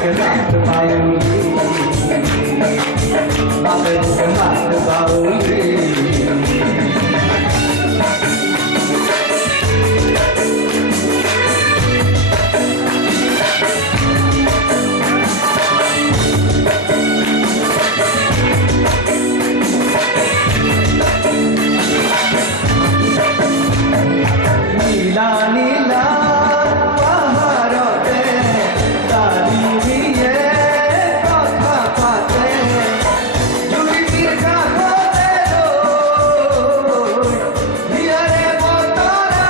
মুখে হাত বাউলি বাপের মুখে হাত বাউলি নীলা নীলা পাহাড়তে দাঁড়িয়ে কথা পাতে জুড়ির কাগজে হিয়ারে বতরা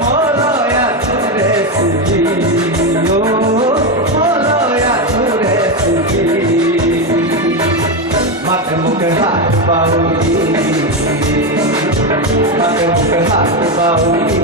মলয়া ছুরে সুজি মলয়া ছুরে সুজি মাতে মুখে হাত বাউলি মাতে মুখে হাত বাউলি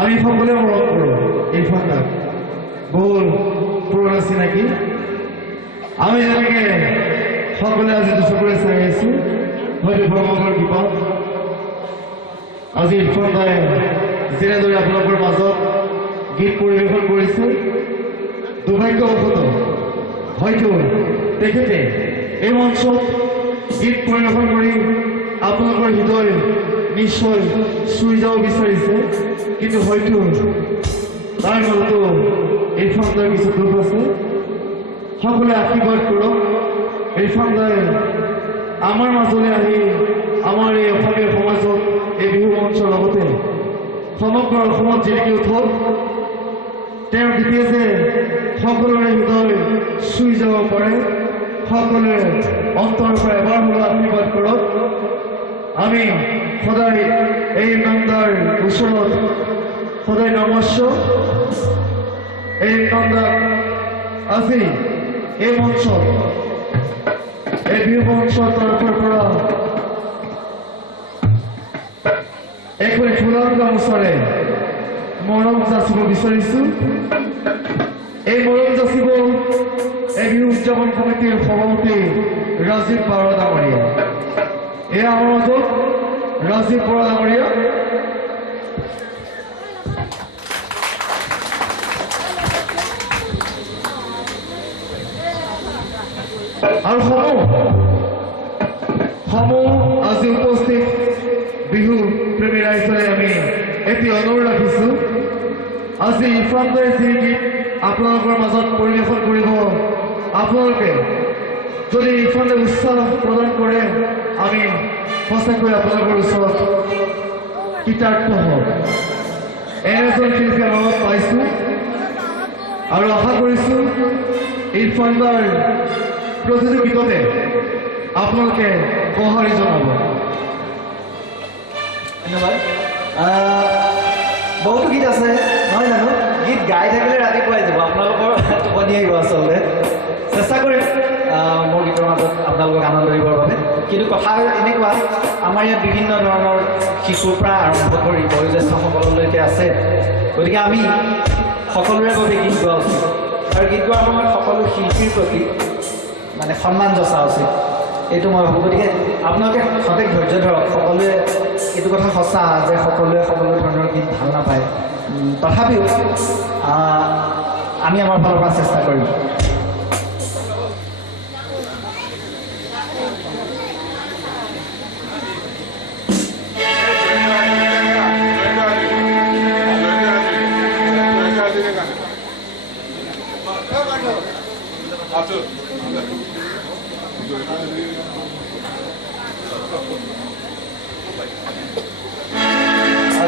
আমি সকলে মৰম কৰোঁ ইৰফানক বহুত পুৰণা চিনাকি আমি যেনেকৈ সকলে আজি চকুৰে চাই আছোঁ হয়তো ভগৱানৰ কৃপাত আজি ইৰফান দাই যেনেদৰে আপোনালোকৰ মাজত গীত পৰিৱেশন কৰিছে দুৰ্ভাগ্যবশতঃ হয়তো তেখেতে এই মঞ্চত গীত পৰিৱেশন কৰি আপোনালোকৰ হৃদয় নিশ্চয় চুই যাব বিচাৰিছে কিন্তু হয়তো তাৰ মাজতো ইৰফান দাৰ কিছু দুখ আছে সকলে আশীৰ্বাদ কৰক ইৰফান দাই আমাৰ মাজলৈ আহি আমাৰ এই অসমীয়া সমাজত এই বিহু মঞ্চৰ লগতে সমগ্ৰ অসমত জিলিকি উঠক তেওঁৰ গীতে যে সকলোৰে হৃদয় চুই যাব পাৰে সকলোৰে অন্তৰৰ পৰা এবাৰ হ'লেও আশীৰ্বাদ কৰক আমি সদায় এই নন্দাৰ ওচৰত সদায় নমস্য এই নন্দাক আজি এই মঞ্চত এই বিহু মঞ্চৰ তৰফৰ পৰা একবাৰে ফুলৰ গামোচাৰে মৰম যাচিব বিচাৰিছোঁ এই মৰম যাচিব এই বিহু উদযাপন কমিটিৰ সভাপতি ৰাজীৱ বৰা ডাঙৰীয়া এয়া আমাৰ মাজত ৰাজীৱ বৰা ডাঙৰীয়া আৰু সমূহ আজি উপস্থিত বিহু প্ৰেমী ৰাইজৰে আমি এটি অনুৰোধ ৰাখিছোঁ আজি ইফানদৰে যি গীত আপোনালোকৰ মাজত পৰিৱেশন কৰিব আপোনালোকে যদি ইফালে উৎসাহ প্ৰদান কৰে আমি সঁচাকৈ আপোনালোকৰ ওচৰত কৃতাৰ্থ হওঁ এনেজন শিল্পী মনত পাইছোঁ আৰু আশা কৰিছোঁ ইফানদাৰ প্ৰতিটো গীততে আপোনালোকে সঁহাৰি জনাব ধন্যবাদ বহুতো গীত আছে নহয় জানো গীত গাই থাকিলে ৰাতিপুৱাই যাব আপোনালোকৰ টোপনি আহিব আচলতে চেষ্টা কৰিম মোৰ গীতৰ মাজত আপোনালোকক আনন্দ দিবৰ বাবে কিন্তু কথা এনেকুৱা আমাৰ ইয়াত বিভিন্ন ধৰণৰ শিশুৰ পৰা আৰম্ভ কৰি বয়োজ্যেষ্ঠসকললৈকে আছে গতিকে আমি সকলোৰে বাবে গীত গোৱা উচিত আৰু গীত গোৱাৰ সময়ত সকলো শিল্পীৰ প্ৰতি মানে সন্মান যচা উচিত এইটো মই ভাবোঁ গতিকে আপোনালোকে সদায় ধৈৰ্য ধৰক সকলোৱে এইটো কথা সঁচা যে সকলোৱে সকলো ধৰণৰ গীত ভাল নাপায় তথাপিও আমি আমাৰ ফালৰ পৰা চেষ্টা কৰিম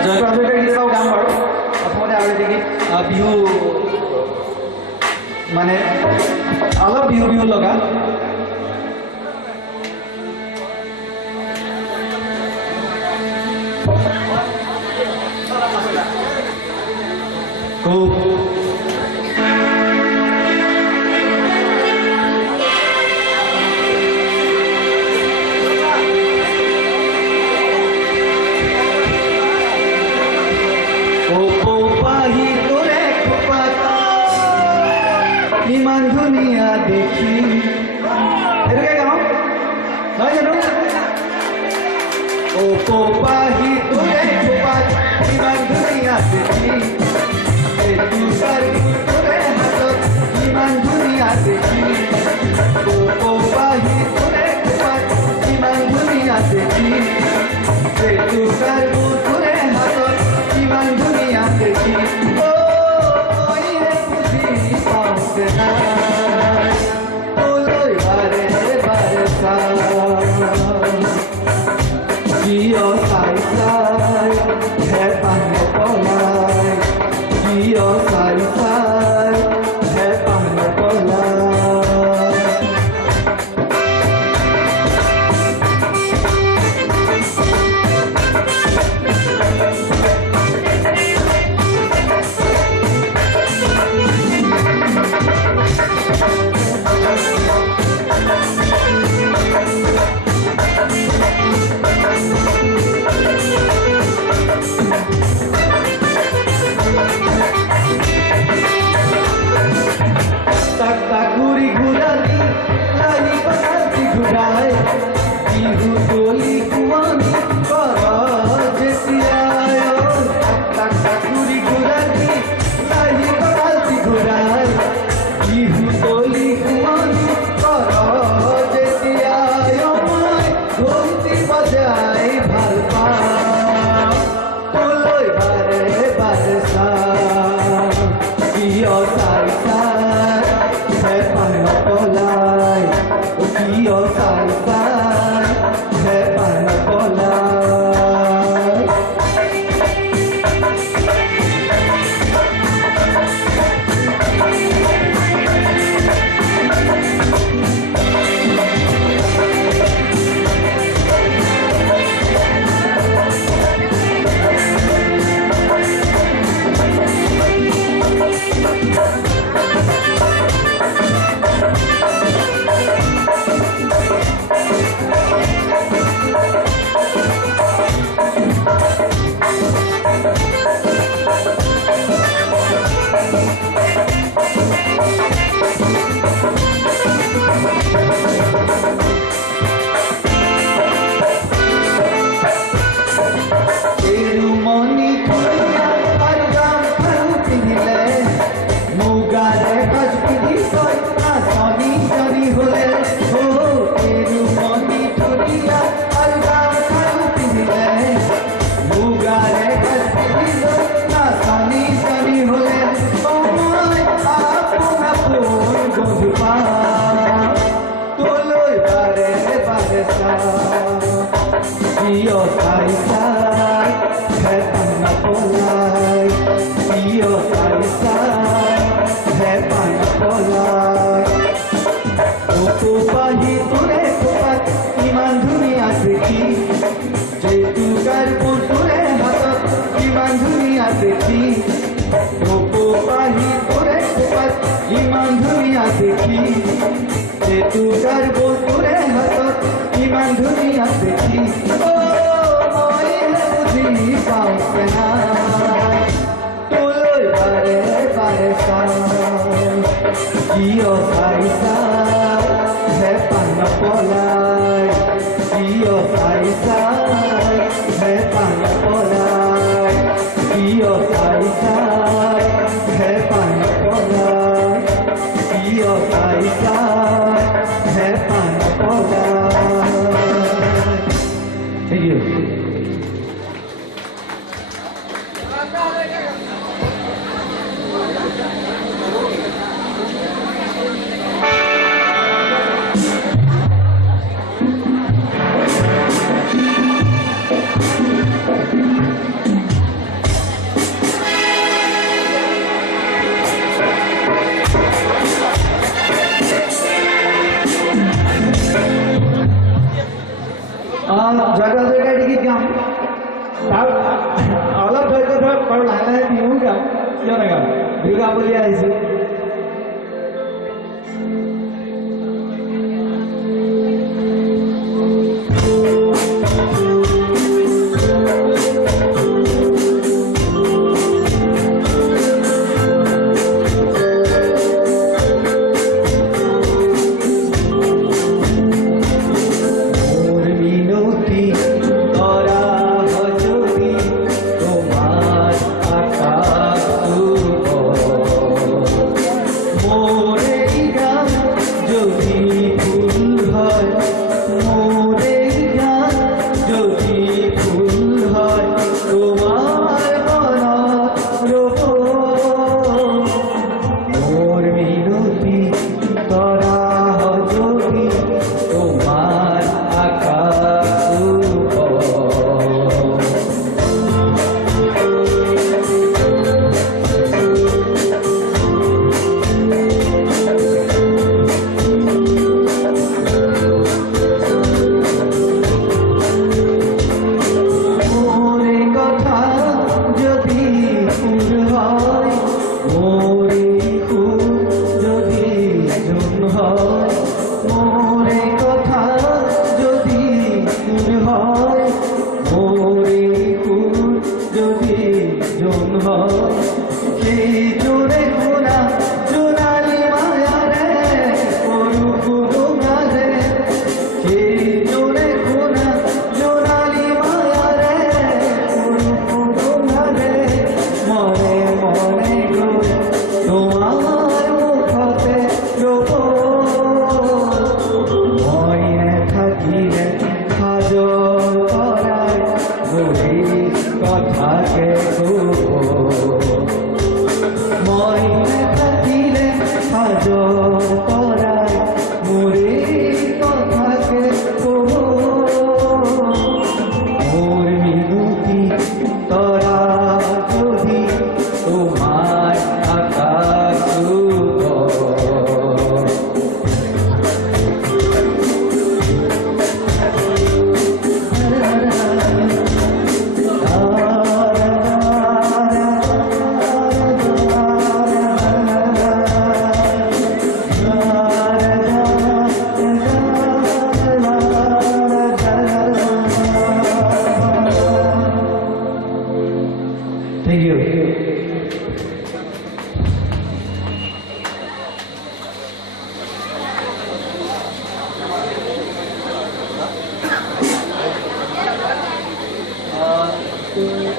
জয়ন্ত হাজৰিকাৰ গীত এটাও গাম বাৰু প্ৰথমতে আৰু এটি গীত বিহু মানে অলপ বিহু বিহু লগা ইমান ধুনীয়া দেখি এটাকে গাও নহয় জানো ও পাহি তোৰে খোপাত ইমান ধুনীয়া দেখি এইটো তোৰে হাতত ইমান ধুনীয়া দেখি ও পাহি তোৰে খোপাত ইমান ধুনীয়া দেখি এইটো তোৰে হাতত ইমান ধুনীয়া দেখি প্ৰিয় চাই চাই হেঁপাহ নপলাই প্ৰিয় চাই চাই হেঁপাহ নপলাই পাহি তোৰে খোপাত ইমান ধুনীয়া দেখি জেতুকাৰ ফুলটোৰে হাতত ইমান ধুনীয়া দেখি পাহি তোৰে খোপাত ইমান ধুনীয়া দেখি জেতুকাৰ ফুলটোৰে হাতত ইমান ধুনীয়া দেখি মই বুজি পাওঁ নাই তোলৈ বাৰে বাৰে চাওঁ কিয় চাই চাই হেঁপাহ নপলাই কিয় চাই চাই হেঁপাহ নপলাই কিয় চাই চাই হেঁপাহ নপলাই কিয় চাই চাই হেঁপাহ নপলাই Thank you. জয়গাল জয়গাই গীত গাম তাৰ অলপ ধৈৰ্য ধৰক বাৰু লাহে লাহে বিহু গাম কিয় নাগাম বিহু গাম বুলি আহিছোঁ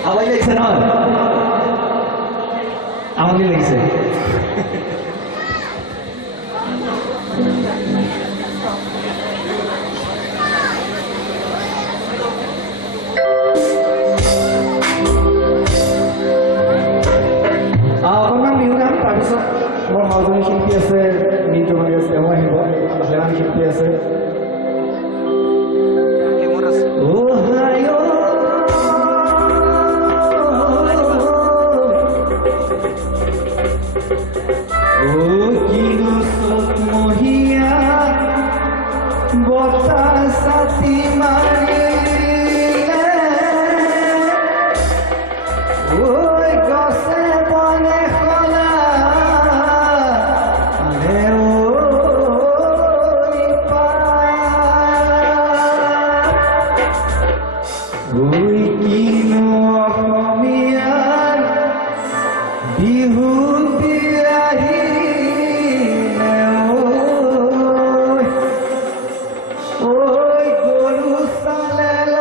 আৱাজ লাগিছে নহয় আমনি লাগিছে অকণমান বিহু গাম তাৰপিছত মোৰ মাজনী শিল্পী আছে গীতটো মাৰি আছে তেওঁ আহিব ভালেমান শিল্পী আছে বতাহ ছাতি মাৰিলে ঐ গছে বনে সলালে ঐ পাত। ঐ কিনো অসমীয়াৰ বিহু আহিলে ঐ গৰু চালে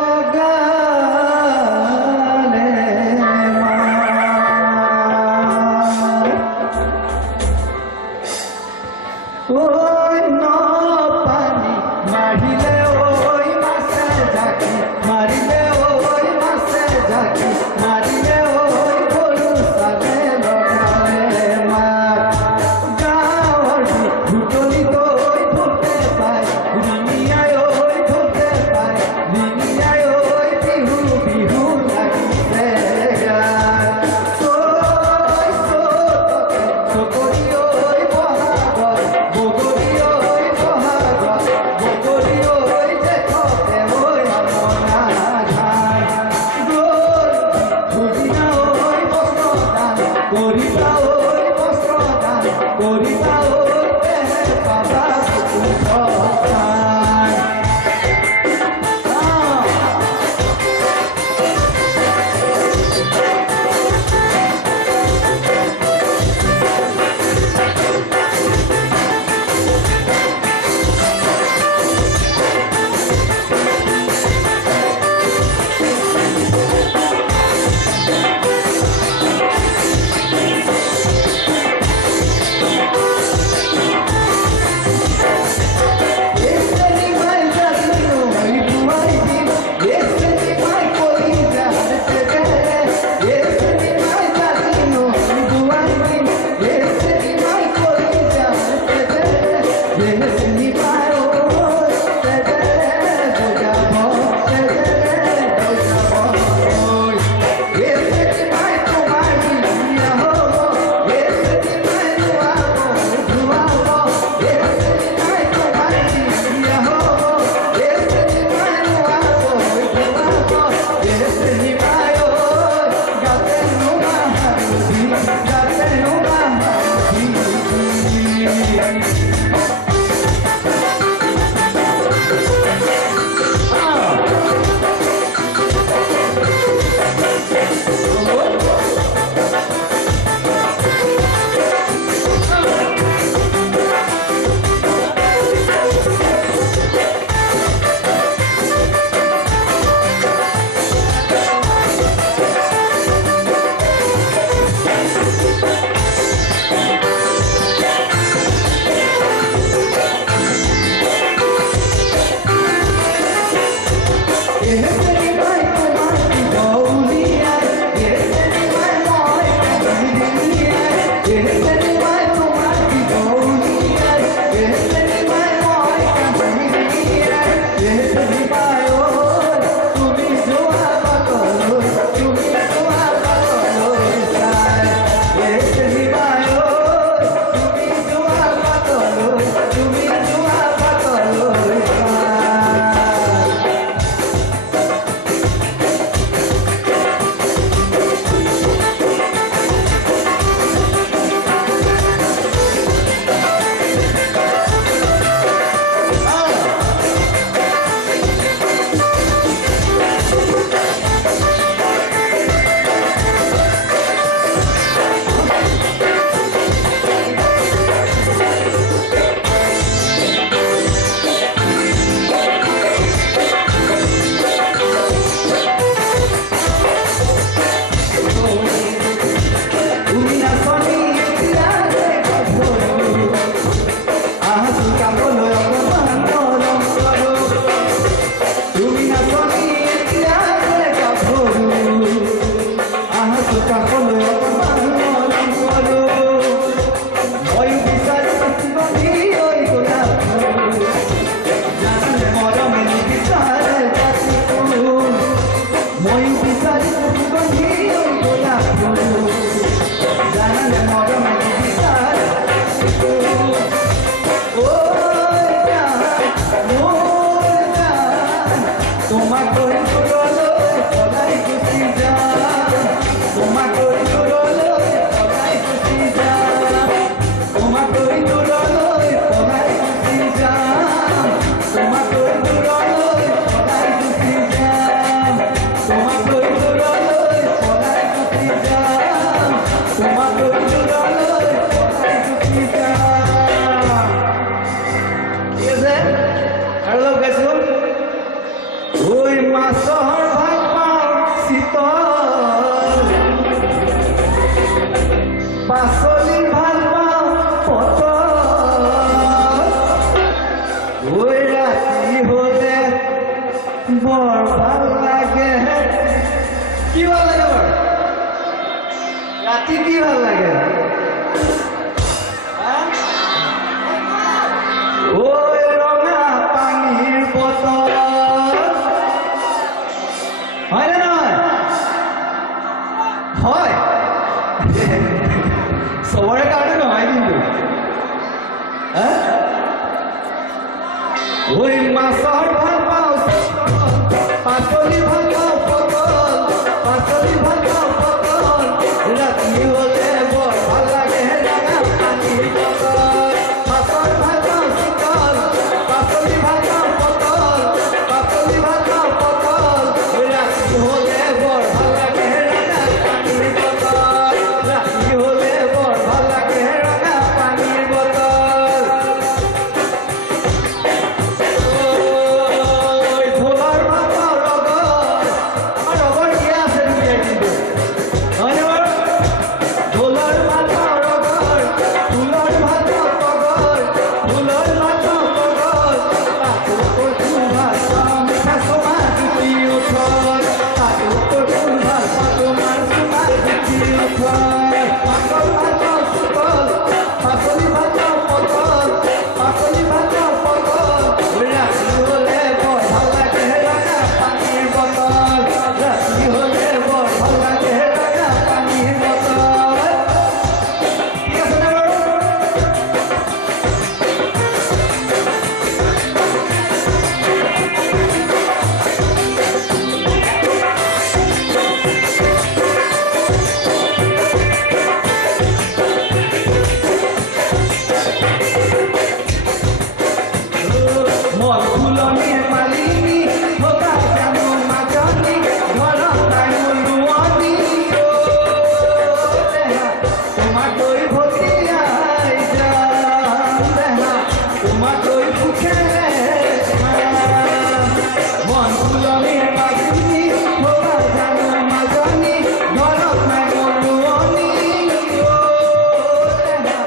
তোমাকৈ দূৰলৈ পলাই গুচি যাম তোমাকৈ দূৰলৈ পলাই গুচি যাম তোমাকৈ দূৰলৈ পলাই গুচি যাম তোমাকৈ দূৰলৈ পলাই গুচি যাম তোমাকৈ দূৰলৈ পলাই গুচি যাম তোমাকৈ দূৰলৈ পলাই গুচি যাম ঠিক আছে আৰু লগ গাইছোঁ ঐ মাছৰ ভাল পাওঁ চিতল পাচলি ভাল পাওঁ পটল ঐ ৰাতি হ'লে বৰ ভাল লাগে কি ভাল লাগে বৰ ৰাতি কি ভাল লাগে ঐ ৰঙা পানীৰ বটল হয়নে নহয় হয় চবৰে কাৰণে নহয় কিন্তু ঐ মাছৰ ভাল পাওঁ পাচলি ভাল পাওঁ পটল পাচলি ভাল পাওঁ পটল ৰাতি হ'লে বৰ ভাল লাগে ৰঙা পানীৰ বটল মাছৰ ভাল পাওঁ চিতল পাচলি ভাল পাওঁ পটল পাচলি ভাল পাওঁ পটল ৰাতি হ'লে বৰ ভাল লাগে ৰঙা পানীৰ বটল ৰাতি হ'লে বৰ ভাল লাগে ৰঙা পানীৰ বটল ঢোলৰ ভাল পাওঁ ৰগৰ আমাৰ ৰগৰ দিয়া আছে দুনিয়া কিন্তু হয়নে বাৰু ঢোলৰ ভাল পাওঁ ৰগৰ ফুলৰ ভাল পাওঁ তগৰ ফুলৰ ভাল পাওঁ তগৰ তাতোকৈ ফুল ভাল পাওঁ মিঠা চমা জুতি উঠল তাতোকৈ ফুল ভাল পাওঁ তোমাৰ চমা জুতি উঠল পাতল ভাল পাওঁ চুতল পাচলি ভাল পাওঁ পটল পাচলি ভাল পাওঁ পটল ৰাতি হ'লে বৰ ভাল লাগে ৰঙা পানীৰ বটল ৰাতি হ'লে বৰ ভাল লাগে ৰঙা পানীৰ বটল ঠিক আছেনে বাৰু মন ফুলনিৰ মালিনী বগা জানো মাজনী ঘৰত নাই মোৰ ৰোৱনী দেহা তোমাকৈ ভটিয়াই যাম দেহা তোমাকৈ সুখেৰে যাম মন ফুলনিৰ মালিনী বগা জানো মাজনী ঘৰত নাই মোৰ ৰোৱনী দেহা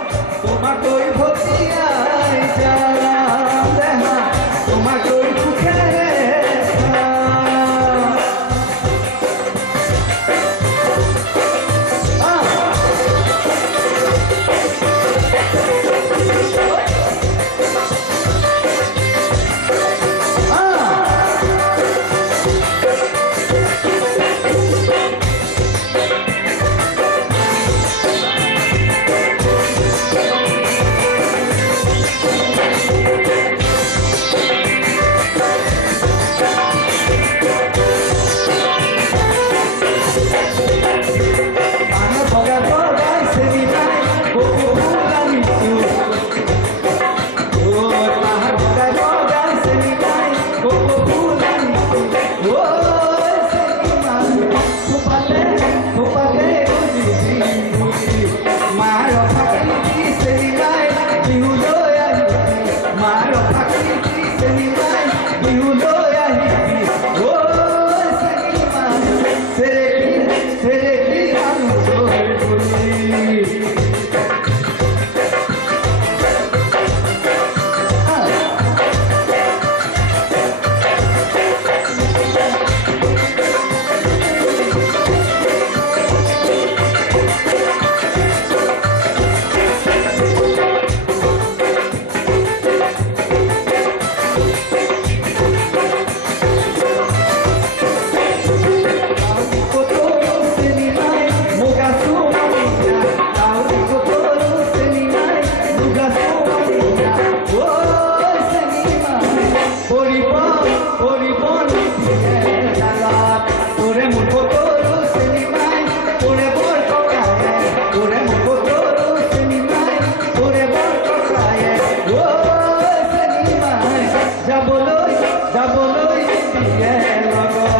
তোমাকৈ ভটিয়াই যাম দেহা তোমাকৈ সুখেৰে মানে বগা বগাই চেনি নাই বকু ফুল আনিছোঁ তাহাৰ বগা বগাই চেনি নাই বকু ফুল আনিছোঁ চেনি মাছ থোপাতে থোপাতে মাৰ ফাঁকি চেনি নাই বিহুলৈ আহিবি মাৰ ফাঁকি চেনি নাই বিহুলৈ আহিবি চেনি মাছ চেৰেকি চেৰেকি আনোলৈ বুলি Pori pori pori যাবলৈ যাবলৈ দিয়ে লগত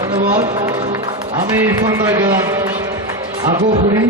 ধন্যবাদ আমি ইরফান রায় গান আগেও শুনি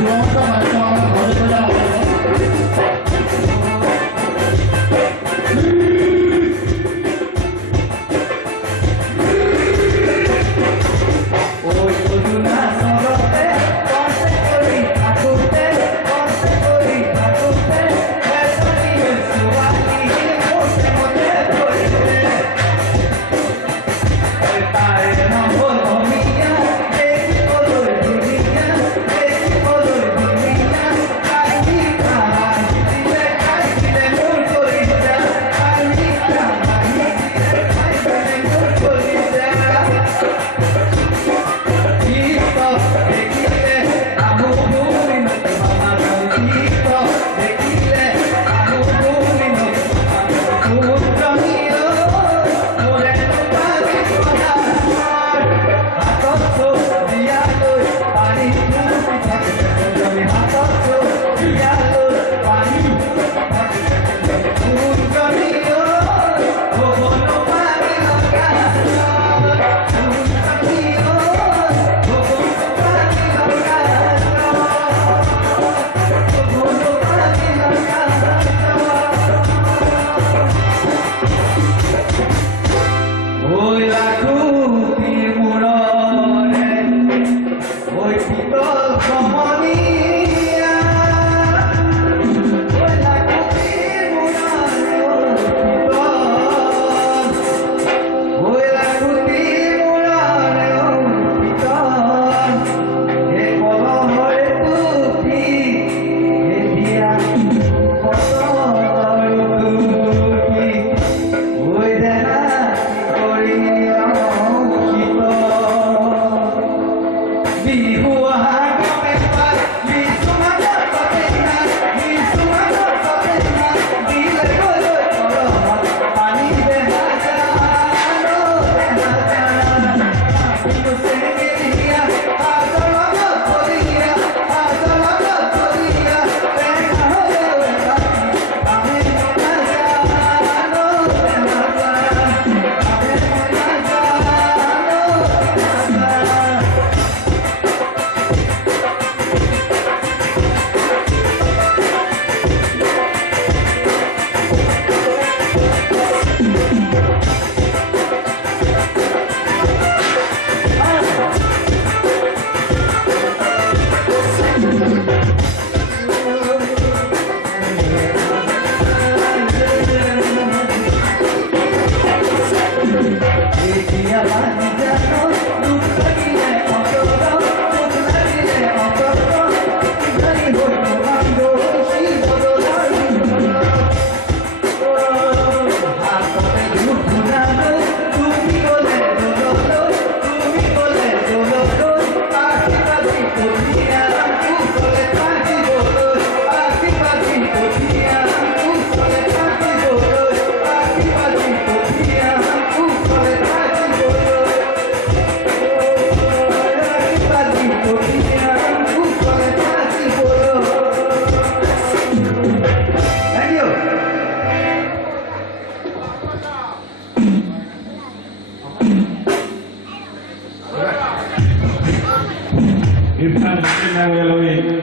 Pronta, mas